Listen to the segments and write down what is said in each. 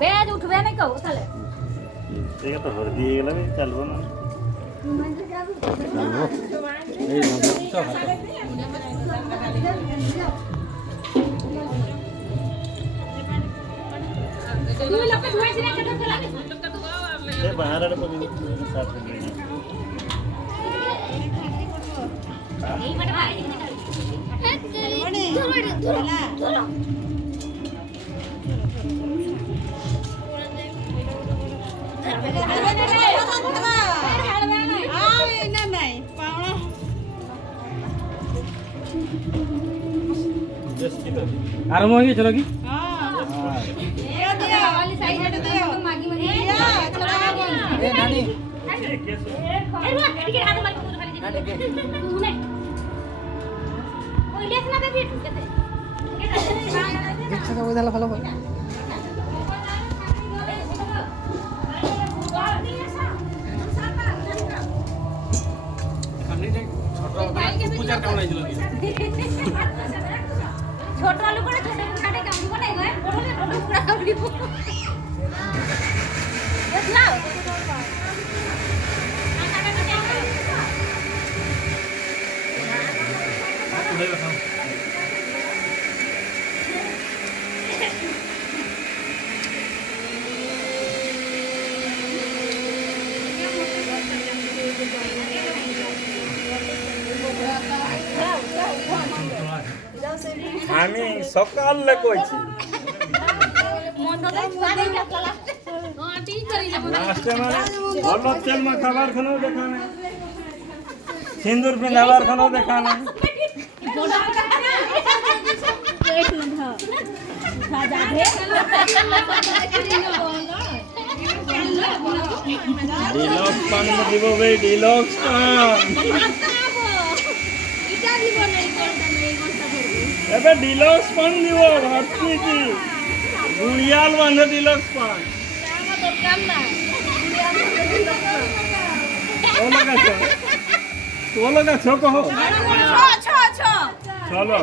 বেদ উঠবে না কেউ তাহলে ঠিক আছে ধরে দিয়ে গেলাম চালবো না এই নজর তুমি লোকে ধুয়েছি না কেন খেলা ये बाहर आने पर साथ में এই বড় ভাই ধরো আরম্ভ হয়ে গেছিল কি वाली साइड हट दे मागी मागी ए नानी ए रुक ठीक है हाथ मार को खाली तू ने ওই লেস না দেবি ঢুকেতে দেখছো তো ওই দালা ভালো ভালো পূজার কেমন হয়েছিল ছোট আলু করে ছোট কাটে কেমন বানাই হয় বড় বড় পুরা কাটবি দেখলাও আমি সকালে কইছি লাস্টে মানে ভালো তেল মাখাবার খানো দেখা নাই সিন্দুর পিন্ধাবার খানো দেখা নাই ডিলক্স পান দিব ভাই ডিলক্স পান এবে ডিলক্স পান দিব ভাবছি কি গুড়িয়াল বাঁধে ডিলক্স পান তোলো গাছো কহো চলো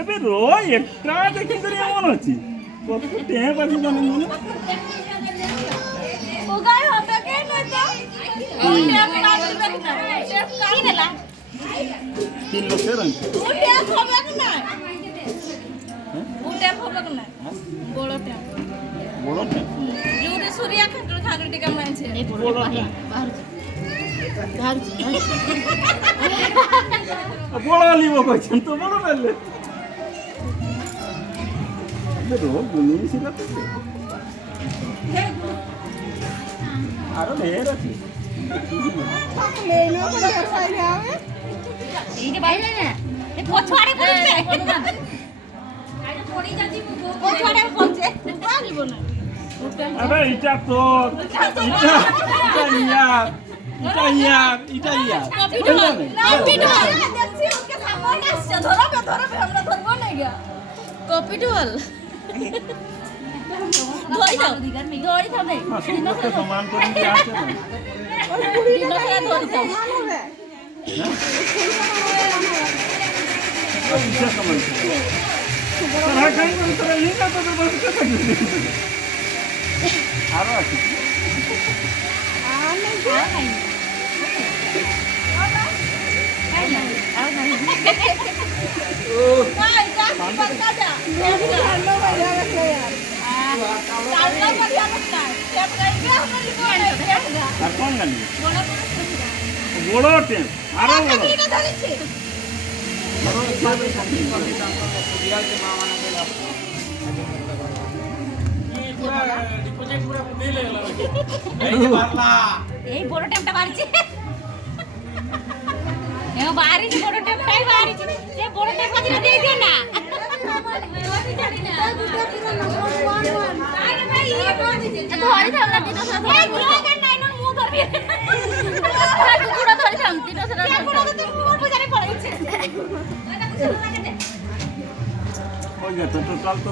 এবে রো একটা দেখি করে এমন আছে কত টেহে পাচ্ছি জানেন মনে তিন লোকের আছে বড় না বড় লিব কইছেন তো বড় নালে রো গুনি ছিল তো আরো লের আছে এইটা বাইরে না এ পছাড়ে পড়ছে আরে পড়ি যাচ্ছি পছাড়ে পড়ছে পারিব না আরে এটা তো এটা ইয়া কপিটুয়াল ধরি দাও ধরি দাও নে সমান করে দিয়ে আছে না ধরি দাও এটা সমান করে তারা কাই করে তারা লিখা তো বস কথা আরো আছে আর কোন গান বড় টেম আরো বড় এই বড় টেমটা মারছে এ বাড়িছে বড় টেমটাই বাড়িছে এ বড় টেম কাছে দিয়ে দে না ধরে থাম না দিনো সাথে এই ব্লগার নাই না মু ধরবি কুকুড়া ধরে থাম দিনো সাথে কুকুড়া তো কুকুর বাজারে পড়াইছে ওই যে তো টোটাল তো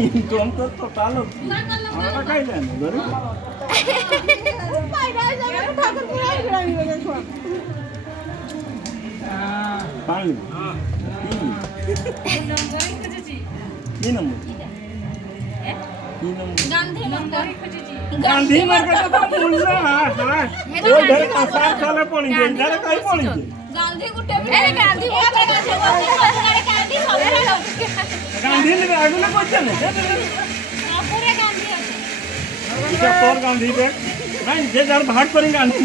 ইনকাম তো টোটাল আমরা খাইলেন ধরে বাইরে যাবে ঠাকুর পুরাই ঘুরাই নিয়ে গেছে ପାଣି କି ନମ୍ବର କି number Gandhi number Gandhi market ତ ମୁଲ୍ଲା ଓ ଢେର କସାର ତଳେ ପଡ଼ିছে ଢେର କାଇ ପଡ଼ିছে ଗାନ୍ଧୀ ଗୁଟେ ଏ ଗାନ୍ଧୀ ଗାନ୍ଧୀ ସବେରେ ଗାନ୍ଧୀ ନେ ଆଗୁଲେ ପଛନେ ପୁରା ଗାନ୍ଧୀ ଅଛି এটা তোর গান্ধী দেখ নাই যে যার ভাগ করে গান্ধী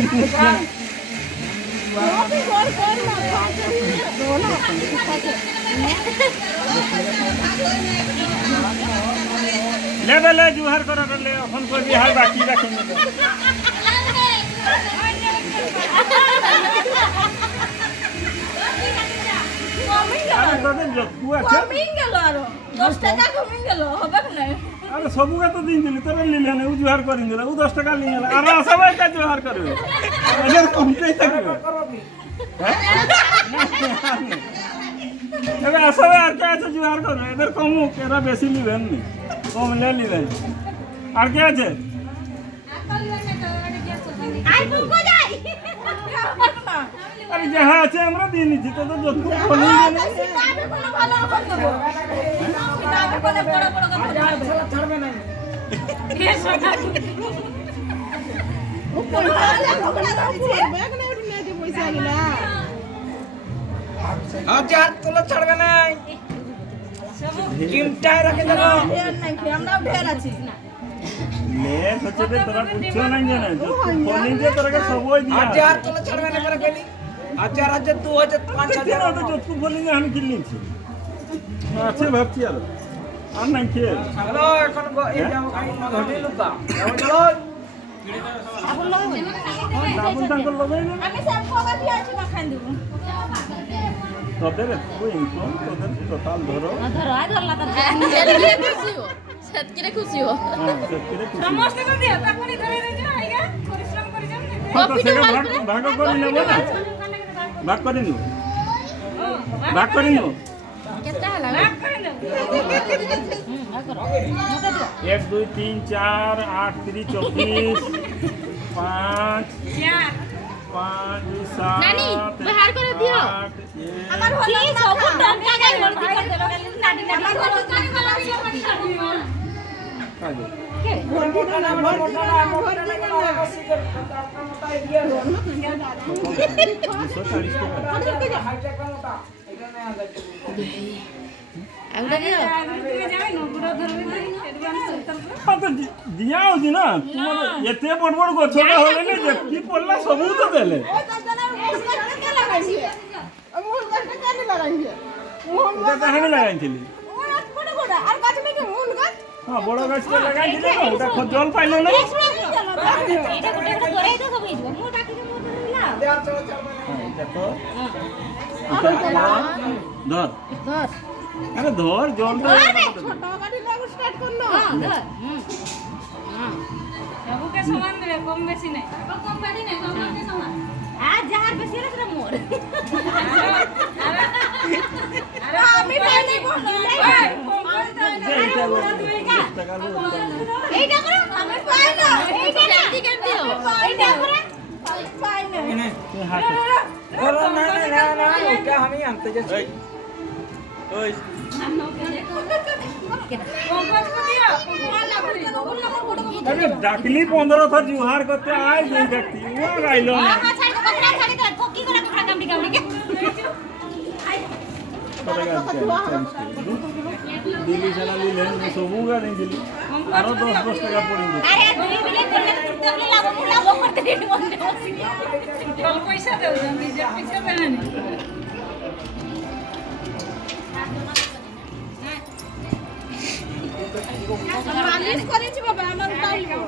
ले ले जुहार कर ले अपन को बिहार बाकी रखें अरे तो जो तू আছে কমিং গেল আর 10 টাকা কমিং গেল হবে না अरे सबू का तो दिन दिली तोरे लिले ने जुहार कर दिले उ 10 टका लिले अरे सब का जुहार करबे अगर कमते तक एबे सब यार क्या से जुहार कर इधर कम केरा बेसी लिबेन नहीं कम ले लिबे और क्या है आई फुल को जाई अरे जहां আছে আমরা দিন দিছি তো যত বলি না সিনাবে কোন ভালো অফার দেব সিনাবে কোন বড় বড় কথা ছাড়বে না এ সোনা উপর ভালো কথা দিছে ব্যাগ না উঠে নিয়ে পয়সা গিলা 1000 তোলা ছাড়বে না চিমটায় রেখে দেব ঢের নাই আমরা ঢের আছি ले सच्चे तोरा पूछो नहीं जाने जो बोली जे तोरा के सबोई दिया 1000 তোলা ছাড়বে না করে কইলি 1000 2000 5000 तो जो तू बोली जे हम किल्ली छी अच्छे भाबती यार আর নাই কে হ্যালো এখন এই যাও খাই ঘটে লুকা চলো ডাবল টাঙ্কল লগাই না আমি সব কোবা দিয়ে আছি না খাই দেব তোদের তুই ইনকম তোদের টোটাল ধরো ধরো আই ধরলা তা খুশি হো সেতকিরে খুশি হো সমস্ত করে দিও তারপরে ধরে দিও আইগা পরিশ্রম করে যাও কপিটা ভাগ করে নেব না ভাগ করে নিও ভাগ করে নিও কেতে হলা ভাগ করে নেব ভাগ করো মতে দিও 1 2 3 4 8 3 24 5 5 7 নানি বাহার করে দিও আমার হলো না সব টঙ্কা গাই ভর্তি করে দেব নানি আমার হলো কানি वाला দিও পানি কাজে কে আউটা দিও দিয়া হচ্ছে না তোমার এতে বড় বড় গছটা হলে না যে কি পড়লা সবু তো দেলে ওটা কাহানি লাগাইছিলি হ্যাঁ বড় গাছটা লাগাইছিলি না ওটা জল পাইলো না এটা গোটে গোটে ধরে তো সব হইব মু ডাকি মু ধরিলা এটা তো ধর ধর আরে ধর জলটা ছোট গাড়ি লাগু স্টার্ট করলো হ্যাঁ ধর সবকে সমান দেবে কম বেশি নাই কম বেশি নাই সমানকে সমান আর যাহার বেশি হলে সেটা মোর আরে আমি পাই নাই কোন এইটা করো আমি পাই না এইটা কেমতি কেমতি হবো এইটা করে পাই না না ওটা আমি আনতে যাচ্ছি ওই अरे डाकली 15 था जुहार करते आए दिन देखती वो गाइलो ना दिल्ली चला ली लेन में सबूगा नहीं दिल्ली आरो 10 टका पड़ेंगे अरे दुई बिले करले तुमले लागो मुला वो करते रे बंदे कल पैसा देउ जल्दी जे पैसा देना मालिश करेछि बाबा हमर उठाइलो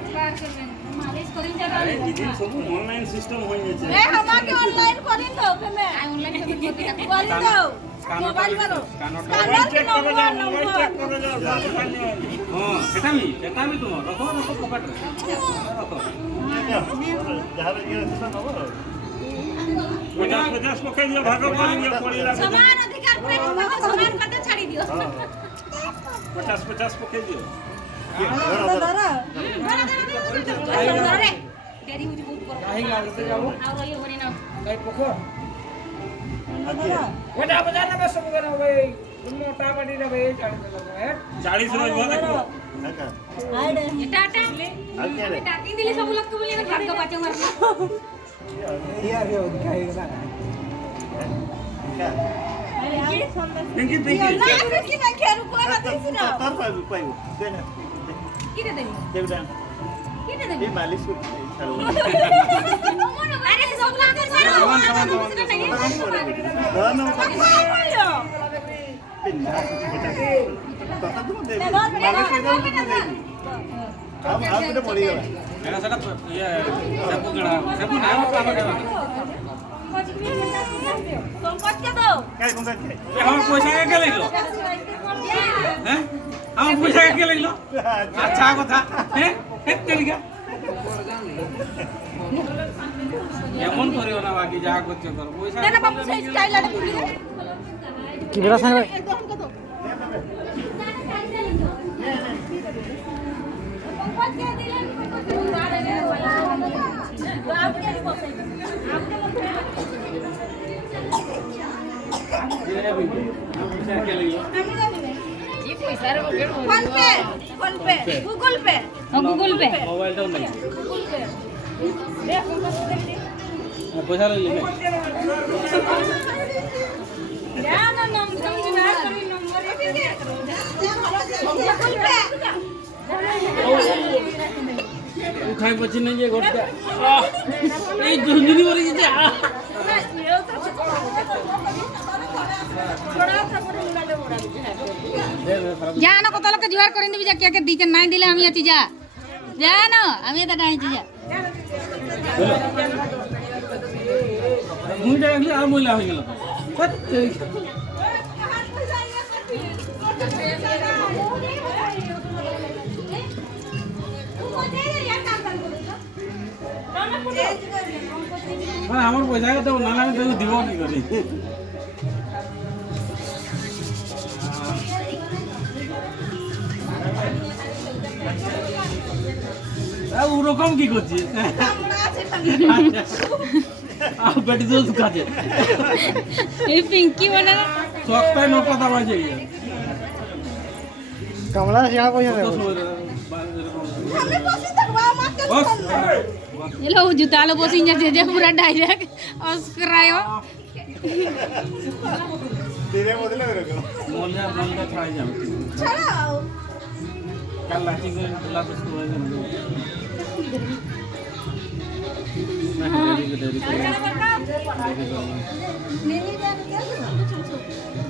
मालिश करिन जा अरे दीदी सब ऑनलाइन सिस्टम होई छै ए हमाके ऑनलाइन करिन दो पेमेंट ऑनलाइन पेमेंट करिन दो मोबाइल करो स्कैनर के मोबाइल चेक करे जाओ हां এটা আমি তোমার রাখো রাখো পকেটে রাখো যারা গিয়ে সেটা নব 50 পকাই দিও ভাগ করে নিও পড়ি লাগবে समान अधिकार पूरे समान करते छाड़ी दियो 50 पकाई दियो धर देरी मुझे बहुत करो কাহি গাড়িতে যাব और ये बनी ना কাই পকো ওটা বাজার না সব করে ভাই মোটা বাড়ি রে ভাই 40 রইব দেখো এটা আমি ডাকি দিলে সব লোক বলি না ভাগ্য পাচে মারনা ইয়ার রে দিখাইগা পিঙ্কি পিঙ্কি কি না খেরু কোলা দিছ না তোর পাইব দেন কি রে দেবি দেবডা কি রে দেবি এই মালিশ করতে আরে সব না তো ছাড়ো দানো পিন্না কথা তুমি দেবি মালিশ করে দেবি আপ এটা পড়ি গলা এরা সেটা ইয়ে সেপু গড়া সেপু না কাম করা সম্পদ কে দাও কাই কোন কাই আমার পয়সা কে লাগলো হ্যাঁ আমার পয়সা কে লাগলো আচ্ছা কথা হ্যাঁ তেলিকা এমন করিও না বাকি যা করছো কর পয়সা না বাবু সেই স্টাইল আরে পুরি কি বেলা সাহেব সম্পদ কে দিলেন পয়সা কে লাগলো PhonePe Google Pay Google Pay মোবাইলটাও নাই পয়সা লাগলো না নম্বর গুগল পে উঠাই পাচ্ছি না যে ঘরটা এই ঝুনঝুনি করে গেছে জানো কত লোক জোয়ার করে দিবি যা কে কে দিতে নাই দিলে আমি আছি যা জানো আমি এটা ডাইছি যা মুইটা রাখলে আর ময়লা হয়ে গেল আমার পয়সা দেবো না আমি তোকে দিব কি করি ওরকম কি করছিস বেটি তো কাজে এই পিঙ্কি মানে সস্তায় নোট কথা বাজে কমলা সিয়া পয়সা দেব এলো জুতা লো বসিন যাচ্ছে যে পুরা ডাইরেক্ট অস্করায়ো দিনে বদলে বেরো মলটা ছাড়াই যাবে ছাড়াও কাল লাঠি করে খোলা তো হয়ে যাবে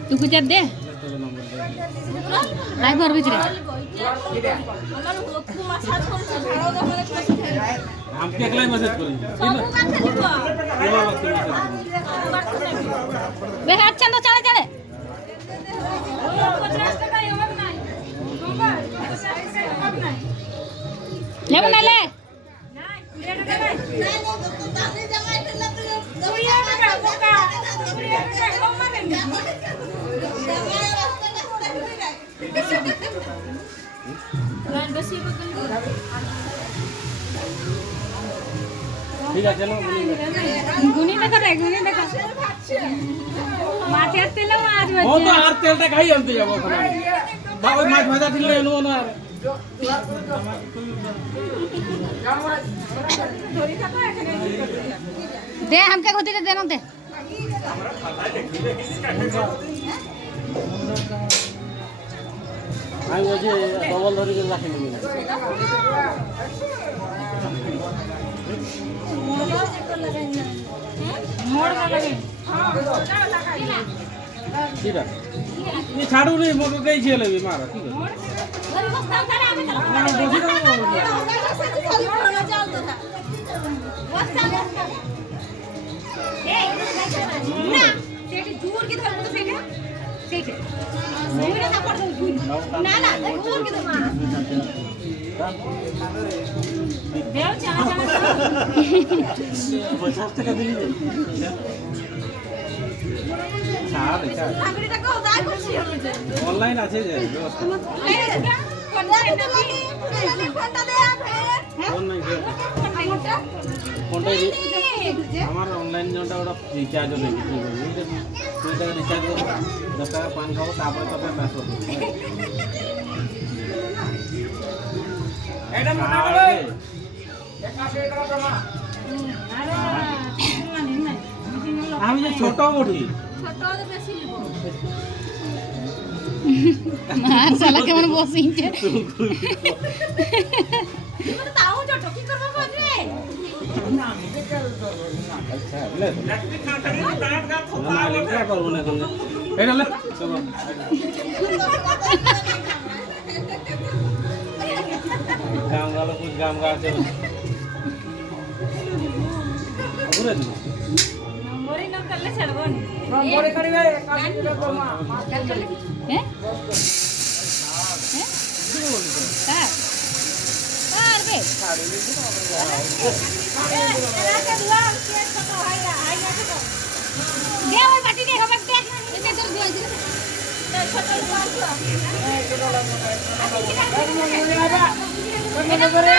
तू कुछ दे आई घर ভিতরে हम के अगला मैसेज करें बे हाथ चंदो चले चले ले बना ले ठीक है चलो गुनी देखो रे गुनी देखो মাছের তেলও আজ ও বাজে তো আর তেলটা খাই আনতে যাবো ওখানে বাবা মাছ ভাজা দিলে এলো না আর দে हमके গতি দে না দে আমি বলছি ডবল ধরে যে রাখি নিবি মোড় না লাগে ঠিক আছে ये छाड़ू नहीं मोको कई छे लेबी मारा ठीक है ना बसी অনলাইন আছে যে ব্যবস্থা ফোন নাই কোনটাই আমার অনলাইন যেটা ওটা রিচার্জও নেই কিছু নেই 2 টাকা রিচার্জ করবো 10 টাকা পান খাবো তারপরে তোকে ট্রান্সফার করবো এটা মনে করো 81 টাকা জমা আমি যে ছোট বটি আর শালা কেমন বসিছে তাও ছোট কি করবো বলবে করবো না এখন এটা লে গাম গালো কুছ গাম গা আছে বুঝলে তো নম্বরই ন করলে ছাড়বো না নম্বরে করিবে 81 টাকা জমা হ্যাঁ হ্যাঁ পারবে দে ওই বাটি দে হবে দে এটা তোর দিও ছোট মনে করে